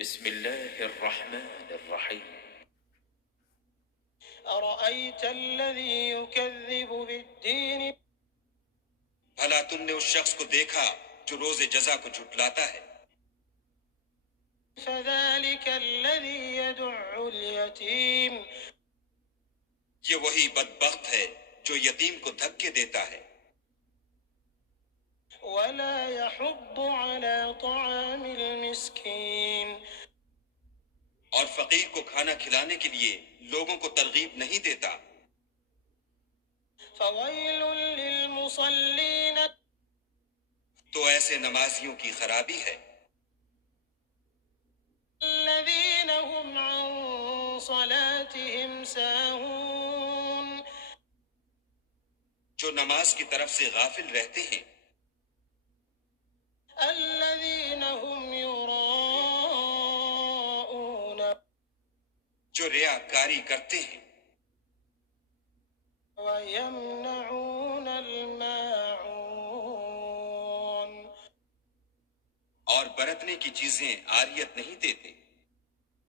بسم الله الرحمن الرحيم. أرأيت الذي يكذب بالدين بھلا تم نے اس شخص کو دیکھا جو روز جزا کو جھٹلاتا ہے؟ فذلك الذي يدع اليتيم یہ وہی بدبخت ہے جو یتیم کو دھکے دیتا ہے ولا يحض على طعام المسكين اور فقیر کو کھانا کھلانے کے لیے لوگوں کو ترغیب نہیں دیتا۔ فويل للمصلين تو ایسے نمازیوں کی خرابی ہے الذين هم عن صلاتهم ساهون جو نماز کی طرف سے غافل رہتے ہیں، الذين هم يراءون جو ریاکاری کرتے ہیں ويمنعون الماعون اور برتنے کی چیزیں عاریت نہیں دیتے۔